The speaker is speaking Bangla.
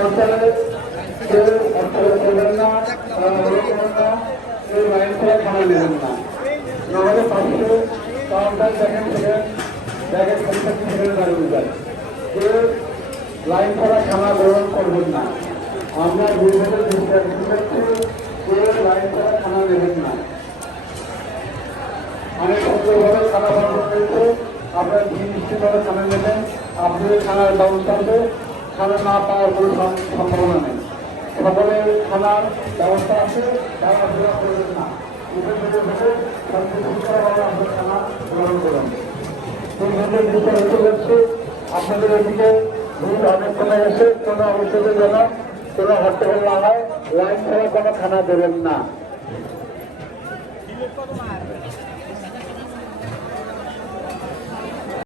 কেউ খানা নেবেন না নাহলে পাশে সেখানে যায় লাইন করা খানা গ্রহণ করবেন না আমরা দুর্ভোগের দৃষ্টি লাইন করা খানা নেবেন না অনেক খানা বানানো হয়েছে আপনারা নিশ্চিতভাবে খানা নেবেন আপনাদের খানার ব্যবস্থা হবে খানা না পাওয়ার কোনো সম- সম্ভাবনা নেই। সকলের খানার ব্যবস্থা আছে তারা আপনারা করবেন না। খানা জন্য আপনাদের এদিকে ভিড় অনেক কমে গেছে কোনো অবশ্যই যেন কোনো হট্টগোল না হয়, লাইন ছাড়া কোনো খানা দেবেন না।